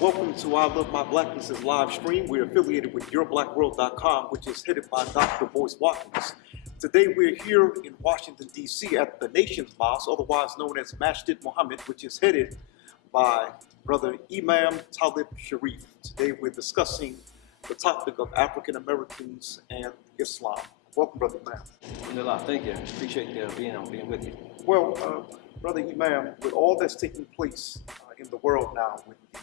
Welcome to I Love My Blackness's live stream. We're affiliated with YourBlackWorld.com, which is headed by Dr. Boyce Watkins. Today we're here in Washington, D.C. at the Nation's Mosque, otherwise known as Masjid Muhammad, which is headed by Brother Imam Talib Shareef. Today we're discussing the topic of African Americans and Islam. Welcome, Brother Imam. Thank you. Appreciate being with you. Well, Brother Imam, with all that's taking place in the world now with the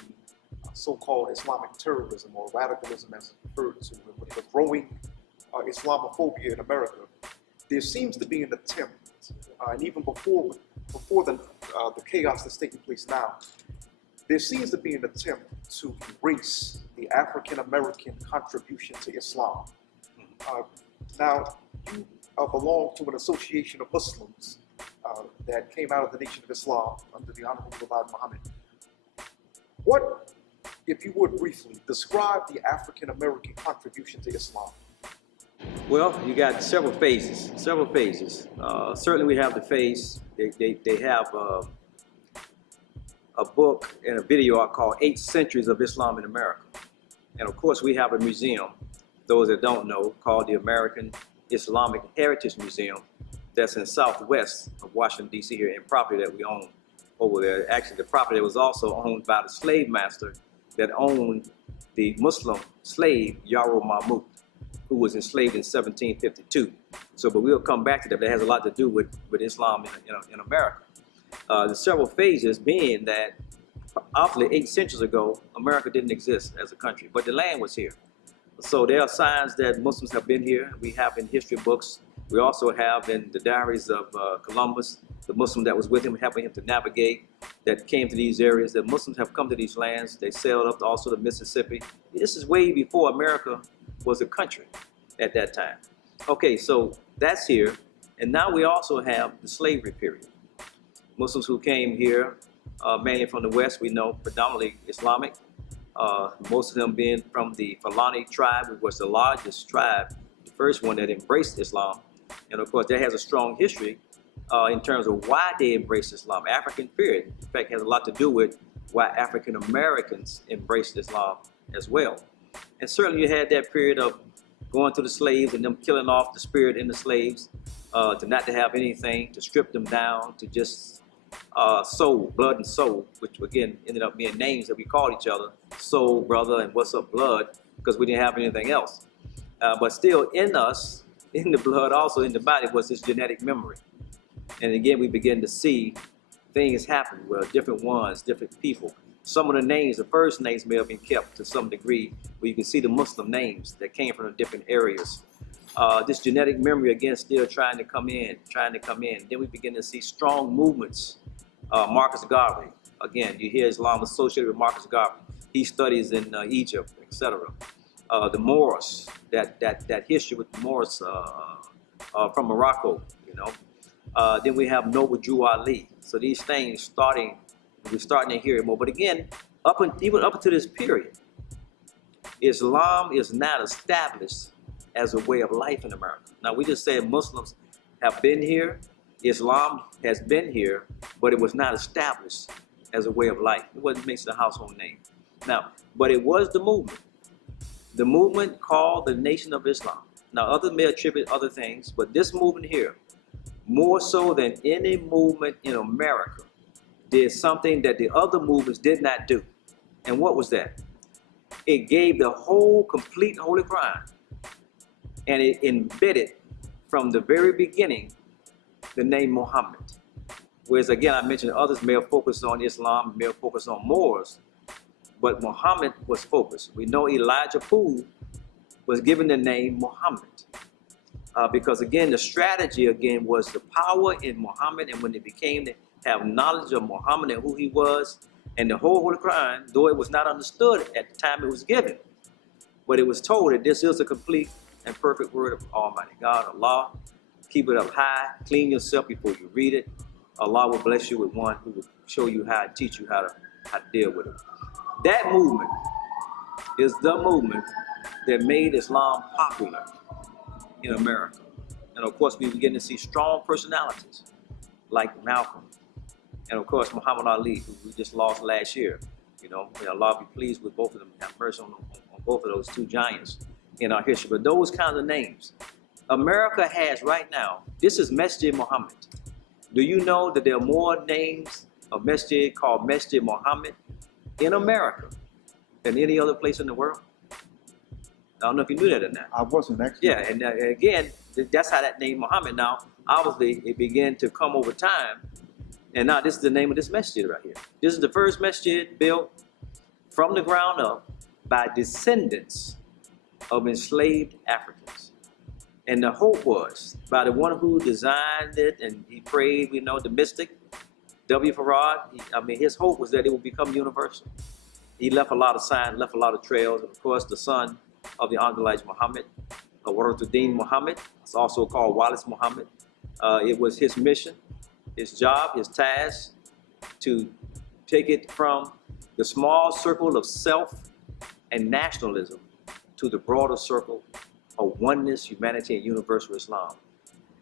so-called Islamic terrorism or radicalism as it's referred to, with the growing Islamophobia in America, there seems to be an attempt, and even before the chaos that's taking place now, there seems to be an attempt to erase the African-American contribution to Islam. Now, you belong to an association of Muslims that came out of the Nation of Islam under the Honorable Farad Muhammad. What, if you would briefly, describe the African-American contribution to Islam? Well, you got several phases. Certainly we have the phase, they have a book and a video I call 8 Centuries of Islam in America. And of course we have a museum, those that don't know, called the American Islamic Heritage Museum that's in southwest of Washington, D.C. here, in property that we own over there. Actually, the property was also owned by the slave master that owned the Muslim slave Yaro Mahmoud, who was enslaved in 1752. But we'll come back to that. That has a lot to do with Islam in America. The several phases being that, obviously 8 centuries ago, America didn't exist as a country, but the land was here. So there are signs that Muslims have been here. We have in history books. We also have in the diaries of Columbus, the Muslim that was with him, helping him to navigate, that came to these areas, that Muslims have come to these lands. They sailed up also to Mississippi. This is way before America was a country at that time. Okay, so that's here. And now we also have the slavery period. Muslims who came here, mainly from the West, we know predominantly Islamic. Most of them being from the Fulani tribe, which was the largest tribe, the first one that embraced Islam. And of course, that has a strong history in terms of why they embraced Islam. African period, in fact, has a lot to do with why African Americans embraced Islam as well. And certainly you had that period of going to the slaves and them killing off the spirit in the slaves, to not to have anything, to strip them down, to just soul, blood and soul, which again ended up being names that we called each other, soul, brother, and what's up, blood, because we didn't have anything else. But still in us, in the blood, also in the body, was this genetic memory. And again, we begin to see things happen where different ones, different people. Some of the names, the first names may have been kept to some degree, where you can see the Muslim names that came from the different areas. This genetic memory, again, still trying to come in. Then we begin to see strong movements. Marcus Garvey, again, you hear Islam associated with Marcus Garvey. He studies in Egypt, etc. The Moors, that history with the Moors from Morocco, you know. Then we have Noble Drew Ali. So these things we're starting to hear it more. But again, even up to this period, Islam is not established as a way of life in America. Now we just said Muslims have been here, Islam has been here, but it was not established as a way of life. It wasn't mixed a household name. Now, but it was the movement called the Nation of Islam. Now others may attribute other things, but this movement here, more so than any movement in America, did something that the other movements did not do. And what was that? It gave the whole complete Holy Quran, and it embedded from the very beginning the name Muhammad. Whereas again, I mentioned others may have focused on Islam, may have focused on Moors, but Muhammad was focused. We know Elijah Poole was given the name Muhammad because again, the strategy again was the power in Muhammad, and when it became to have knowledge of Muhammad and who he was, and the whole Holy Quran, though it was not understood at the time it was given, but it was told that this is a complete and perfect word of Almighty God, Allah. Keep it up high, clean yourself before you read it. Allah will bless you with one who will show you how to teach you how to deal with it. That movement is the movement that made Islam popular in America. And of course, we begin to see strong personalities like Malcolm, and of course Muhammad Ali, who we just lost last year. You know, may Allah be pleased with both of them. Have mercy on both of those two giants in our history. But those kinds of names, America has right now. This is Masjid Muhammad. Do you know that there are more names of masjid called Masjid Muhammad in America than any other place in the world? I don't know if you knew that or not. I wasn't actually. Yeah, and again, that's how that name Muhammad. Now, obviously, it began to come over time, and now this is the name of this masjid right here. This is the first masjid built from the ground up by descendants of enslaved Africans. And the hope was, by the one who designed it, and he prayed, we know, the mystic, W. Farad, his hope was that it would become universal. He left a lot of signs, left a lot of trails, and of course, the son of the Honorable Muhammad, Waratuddin Muhammad, it's also called Wallace Muhammad. It was his mission, his job, his task to take it from the small circle of self and nationalism to the broader circle of oneness, humanity, and universal Islam.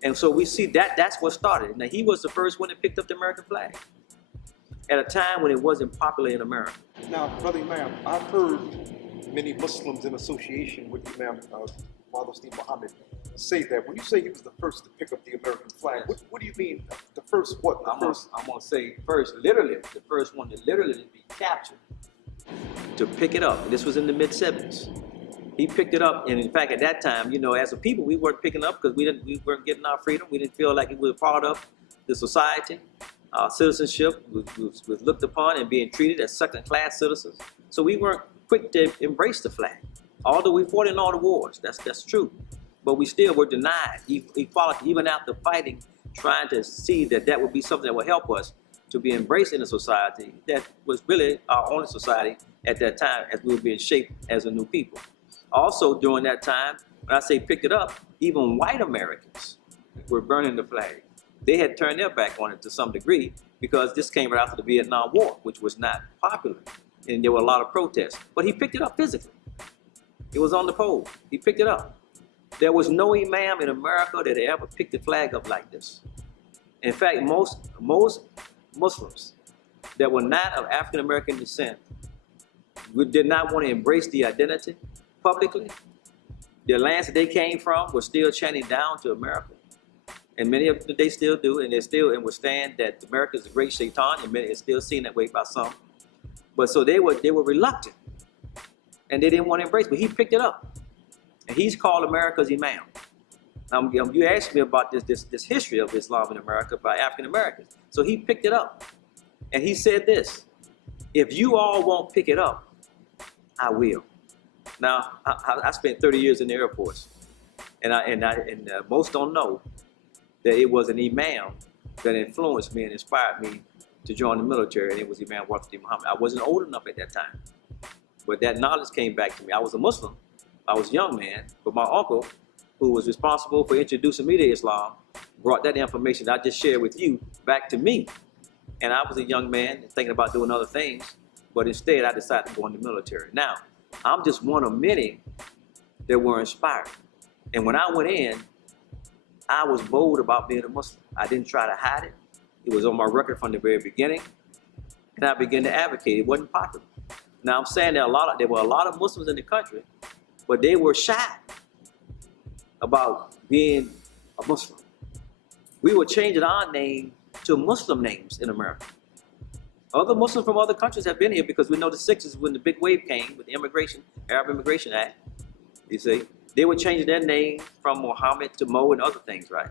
And so we see that that's what started. Now, he was the first one that picked up the American flag at a time when it wasn't popular in America. Now, Brother Imam, I've heard many Muslims in association with Imam Father Steve Muhammad say that when you say he was the first to pick up the American flag, Yes. what do you mean? The first what? I'm going to say first, literally, the first one to literally be captured, to pick it up. This was in the mid-70s. He picked it up, and in fact, at that time, you know, as a people, we weren't picking up because we weren't getting our freedom. We didn't feel like we were part of the society. Our citizenship was looked upon and being treated as second-class citizens. So we weren't quick to embrace the flag. Although we fought in all the wars, that's true. But we still were denied. Even after fighting, trying to see that that would be something that would help us to be embraced in a society that was really our only society at that time as we were being shaped as a new people. Also during that time, when I say picked it up, even white Americans were burning the flag. They had turned their back on it to some degree because this came right after the Vietnam War, which was not popular. And there were a lot of protests. But he picked it up physically. It was on the pole. He picked it up. There was no imam in America that ever picked the flag up like this. In fact, most Muslims that were not of African American descent did not want to embrace the identity publicly. Their lands that they came from were still chanting down to America. And many of them, they still do, and they still understand that America is a great shaitan, and many is still seen that way by some. But so they were reluctant, and they didn't want to embrace. But he picked it up, and he's called America's Imam. Now, you asked me about this history of Islam in America by African Americans. So he picked it up, and he said this: "If you all won't pick it up, I will." Now, I spent 30 years in the Air Force, and most don't know that it was an imam that influenced me and inspired me to join the military, and it was Imam Waratuddin Muhammad. I wasn't old enough at that time, but that knowledge came back to me. I was a Muslim, I was a young man, but my uncle, who was responsible for introducing me to Islam, brought that information that I just shared with you back to me. And I was a young man thinking about doing other things, but instead I decided to go in the military. Now, I'm just one of many that were inspired. And when I went in, I was bold about being a Muslim. I didn't try to hide it. It was on my record from the very beginning. And I began to advocate. It wasn't popular. Now I'm saying there were a lot of Muslims in the country, but they were shy about being a Muslim. We were changing our name to Muslim names in America. Other Muslims from other countries have been here because we know the 60s when the big wave came with the Arab Immigration Act, you see, they were changing their name from Muhammad to Mo and other things, right?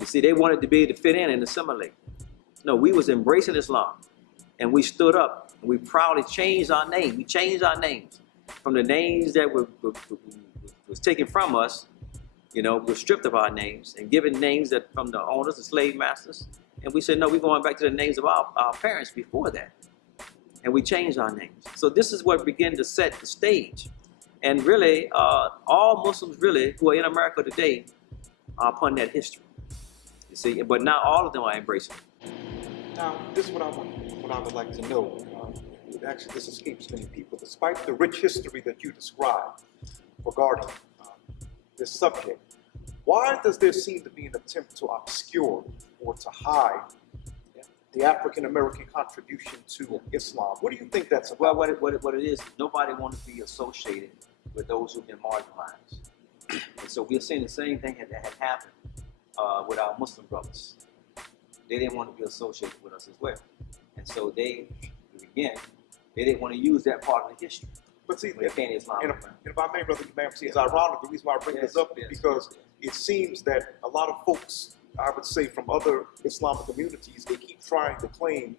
You see, they wanted to be able to fit in and assimilate. No, we was embracing Islam, and we stood up, and we proudly changed our name. We changed our names from the names that was taken from us, you know, were stripped of our names and given names that from the owners, the slave masters. And we said, no, we're going back to the names of our parents before that. And we changed our names. So this is what began to set the stage. And really, all Muslims really who are in America today are upon that history. You see, but not all of them are embracing it. Now, this is what I would like to know. Actually, this escapes many people. Despite the rich history that you described regarding this subject, why does there seem to be an attempt to obscure or to hide the African American contribution to Islam. What do you think that's about? Well, what it is, nobody wants to be associated with those who've been marginalized. And so we're seeing the same thing that had happened with our Muslim brothers. They didn't want to be associated with us as well. And so they didn't want to use that part of the history. But see, when it came to Islam. and if I may, Brother Imam, see, it's ironic. The reason why I bring this up is because it seems that a lot of folks, I would say, from other Islamic communities, they keep trying to claim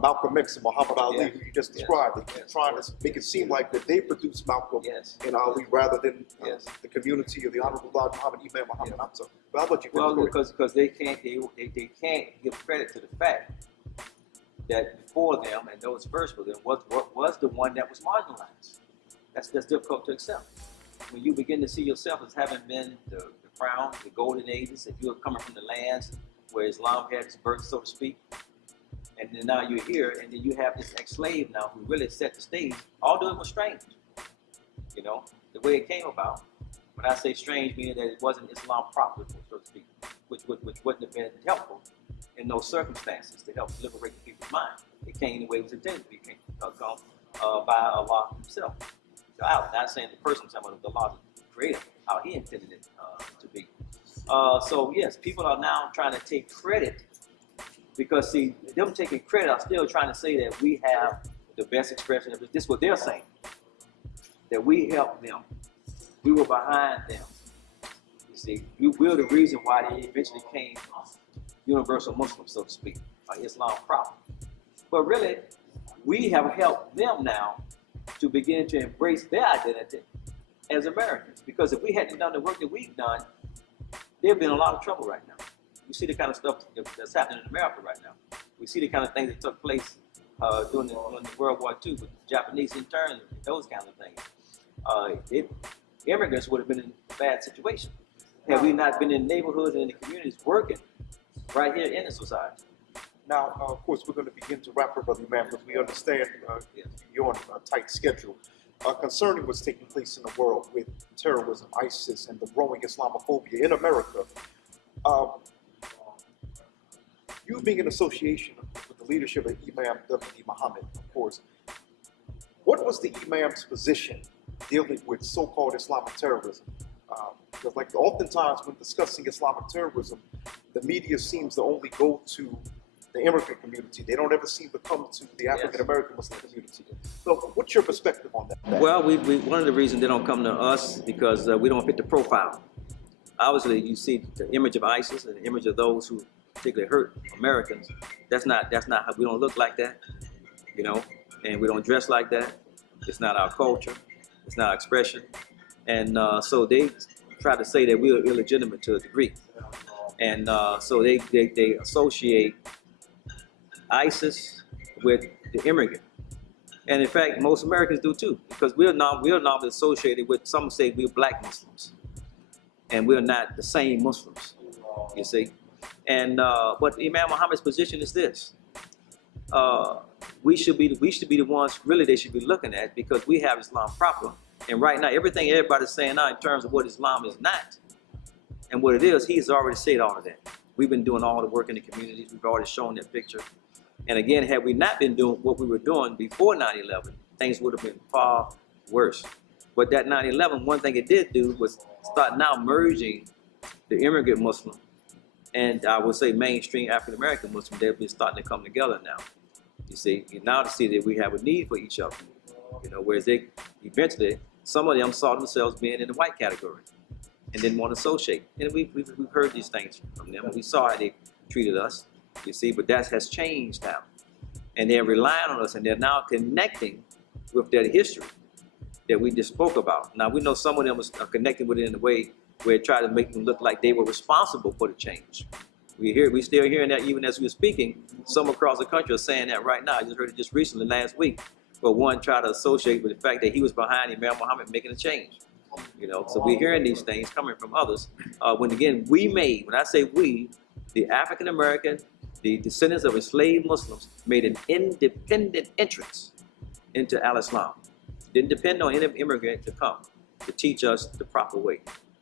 Malcolm X and Muhammad Ali, who you just described. They keep trying to make it seem like that they produced Malcolm and Ali rather than the community of the Honorable Muhammad Imam Muhammad Hamza. But how about you? Well, because they can't give credit to the fact that before them and those first for them was the one that was marginalized. That's difficult to accept. When you begin to see yourself as having been the crown, the golden ages, if you are coming from the lands where Islam had its birth, so to speak, and then now you're here, and then you have this ex-slave now who really set the stage, although it was strange, you know, the way it came about. When I say strange, meaning that it wasn't Islam proper, so to speak, which wouldn't have been helpful in those circumstances to help liberate the people's mind. It came the way it was intended to be, by Allah himself. So I'm not saying the person, I'm talking about Allah, the creator, how he intended it to be. So yes, people are now trying to take credit because see, them taking credit are still trying to say that we have the best expression of it. This is what they're saying, that we helped them. We were behind them. You see, we're the reason why they eventually came universal Muslims, so to speak, or Islam proper. But really, we have helped them now to begin to embrace their identity as Americans. Because if we hadn't done the work that we've done, there'd been a lot of trouble right now. You see the kind of stuff that's happening in America right now. We see the kind of things that took place during the World War II with Japanese interns, those kinds of things. Immigrants would have been in a bad situation had we not been in neighborhoods and in the communities working right here in the society. Now, of course, we're going to begin to wrap up, Brother Imam, because we understand you're on a tight schedule. Concerning what's taking place in the world with terrorism, ISIS, and the growing Islamophobia in America, you being in association with the leadership of Imam W.D. Muhammad, of course, what was the Imam's position dealing with so-called Islamic terrorism? Because like oftentimes when discussing Islamic terrorism, the media seems to only go to the immigrant community. They don't ever seem to come to the African-American Muslim community. So what's your perspective on that? Well, one of the reasons they don't come to us because we don't fit the profile. Obviously, you see the image of ISIS and the image of those who particularly hurt Americans. That's not how we don't look like that, you know, and we don't dress like that. It's not our culture. It's not our expression. And so they try to say that we are illegitimate to a degree. And so they associate ISIS with the immigrant. And in fact, most Americans do too, because we're not associated with, some say we're black Muslims. And we're not the same Muslims, you see. And but Imam Muhammad's position is this. We should be the ones really they should be looking at, because we have Islam proper. And right now, everything everybody's saying now in terms of what Islam is not and what it is, he has already said all of that. We've been doing all the work in the communities. We've already shown that picture. And again, had we not been doing what we were doing before 9/11, things would have been far worse. But that 9/11, one thing it did do was start now merging the immigrant Muslim and I would say mainstream African-American Muslim. They've been starting to come together now. You see, and now to see that we have a need for each other. You know, whereas they eventually, some of them saw themselves being in the white category and didn't want to associate. And we've heard these things from them, and we saw how they treated us, you see, but that has changed now. And they're relying on us, and they're now connecting with their history that we just spoke about. Now, we know some of them are connecting with it in a way where it tried to make them look like they were responsible for the change. We're still hearing that even as we're speaking. Some across the country are saying that right now. I just heard it just recently, last week, where one tried to associate with the fact that he was behind Imam Muhammad making a change. You know, so we're hearing these things coming from others. When again, when I say we, the African American, the descendants of enslaved Muslims made an independent entrance into Al-Islam. Didn't depend on any immigrant to come to teach us the proper way.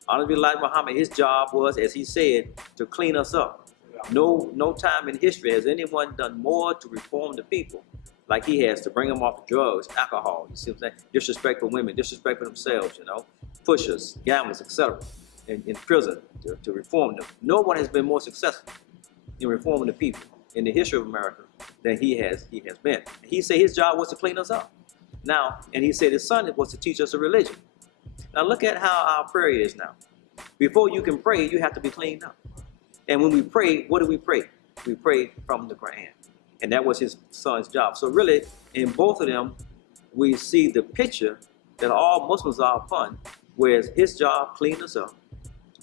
Honorable Muhammad, his job was, as he said, to clean us up No time in history has anyone done more to reform the people like he has, to bring them off drugs, alcohol, you see what I'm saying? Disrespect for women, disrespect for themselves, pushers, gamblers, etc. In prison to reform them. No one has been more successful in reforming the people in the history of America than he has been. He said his job was to clean us up. Now, and he said his son was to teach us a religion. Now look at how our prayer is now. Before you can pray, you have to be cleaned up. And when we pray, what do we pray? We pray from the Quran. And that was his son's job. So really, in both of them, we see the picture that all Muslims are upon, whereas his job cleaned us up,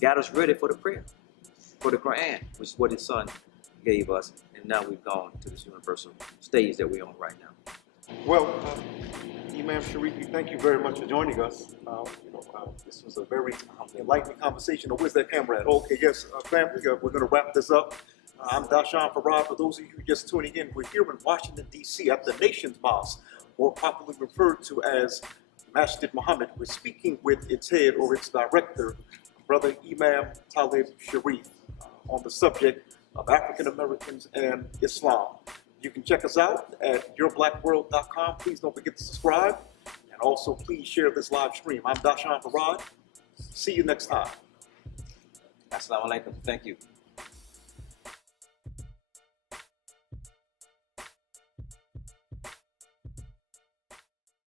got us ready for the prayer, for the Quran, which is what his son gave us. And now we've gone to this universal stage that we're on right now. Well, Imam Shareef, thank you very much for joining us. This was a very enlightening conversation. Where's that camera at? Okay, yes, family, we're going to wrap this up. I'm Doshon Farad. For those of you who are just tuning in, we're here in Washington, D.C. at the Nation's Mosque, more popularly referred to as Masjid Muhammad. We're speaking with its head or its director, Brother Imam Talib Shareef, on the subject of African Americans and Islam. You can check us out at yourblackworld.com. Please don't forget to subscribe. And also, please share this live stream. I'm Doshon Farad. See you next time. Assalamu alaikum. Thank you.